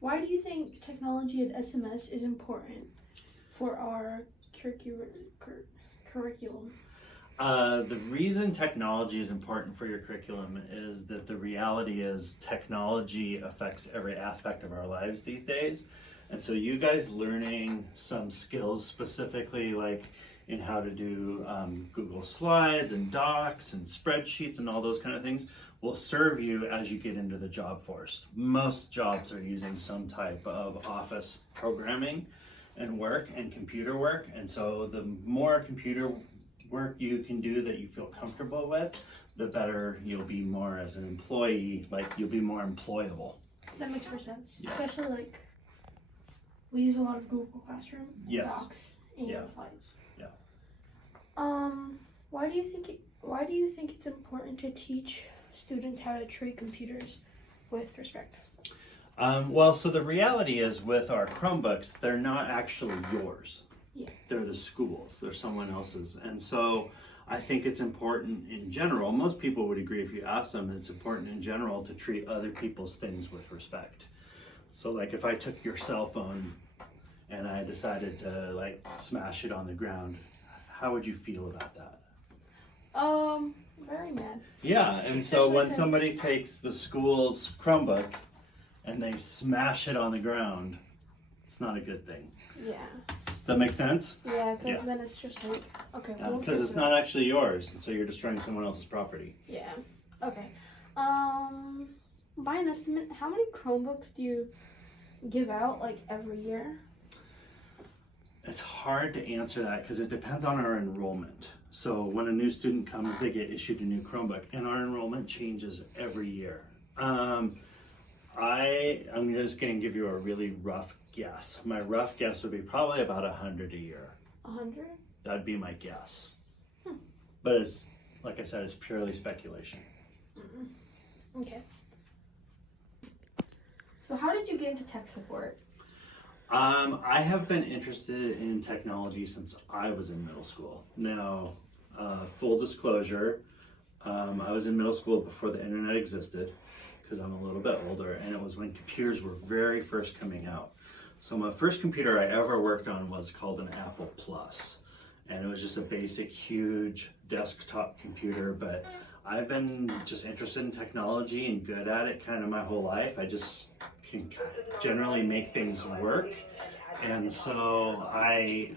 Why do you think technology and SMS is important for our curriculum? The reason technology is important for your curriculum is that the reality is technology affects every aspect of our lives these days. And so you guys learning some skills specifically like in how to do Google Slides and Docs and spreadsheets and all those kind of things will serve you as you get into the job force. Most jobs are using some type of office programming and work and computer work. And so the more computer work you can do that you feel comfortable with, the better you'll be more as an employee, like you'll be more employable. That makes more sense. Yeah. Especially like we use a lot of Google Classroom, Yes. Docs, and Yeah. Slides. Yeah. Why do you think it's important to teach students how to treat computers with respect? Well, so the reality is with our Chromebooks, they're not actually yours. Yeah. They're the schools, they're someone else's. And so I think it's important in general, most people would agree if you ask them, it's important in general to treat other people's things with respect. So like if I took your cell phone and I decided to like smash it on the ground, how would you feel about that? Very mad. Yeah, and so Especially when somebody takes the school's Chromebook and they smash it on the ground, it's not a good thing. Yeah. Does that make sense? Yeah, because then it's just like, okay. Because it's not actually yours, and so you're destroying someone else's property. Yeah. Okay. By an estimate, how many Chromebooks do you give out like every year? It's hard to answer that because it depends on our enrollment. So when a new student comes, they get issued a new Chromebook, and our enrollment changes every year. I'm just going to give you a really rough guess. My rough guess would be probably about 100 a year. 100? That'd be my guess. But it's, like I said, it's purely speculation. Okay. So how did you get into tech support? I have been interested in technology since I was in middle school. Now, full disclosure, I was in middle school before the internet existed, because I'm a little bit older, and it was when computers were very first coming out. So my first computer I ever worked on was called an Apple Plus, and it was just a basic, huge desktop computer, but I've been just interested in technology and good at it kind of my whole life. I just can generally make things work, and so I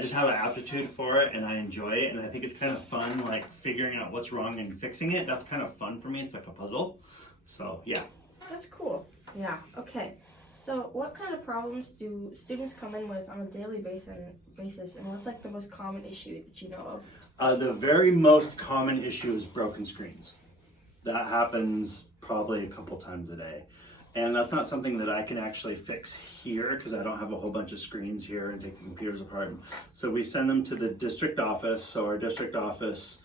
just have an aptitude for it and I enjoy it, and I think it's kind of fun, like figuring out what's wrong and fixing it. That's kind of fun for me. It's like a puzzle. So yeah. That's cool. Yeah. Okay. So what kind of problems do students come in with on a daily basis, and what's like the most common issue that you know of? The very most common issue is broken screens. That happens probably a couple times a day. And that's not something that I can actually fix here because I don't have a whole bunch of screens here and take the computers apart. So we send them to the district office. So our district office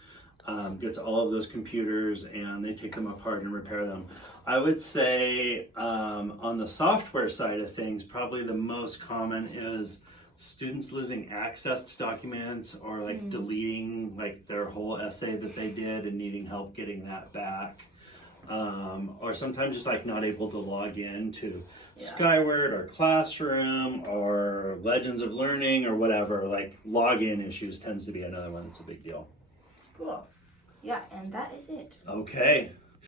gets all of those computers and they take them apart and repair them. I would say on the software side of things, probably the most common is students losing access to documents or like deleting like their whole essay that they did and needing help getting that back. Or sometimes just like not able to log in to Skyward or Classroom or Legends of Learning or whatever. Like login issues tends to be another one that's a big deal. Cool. Yeah, and that is it. Okay.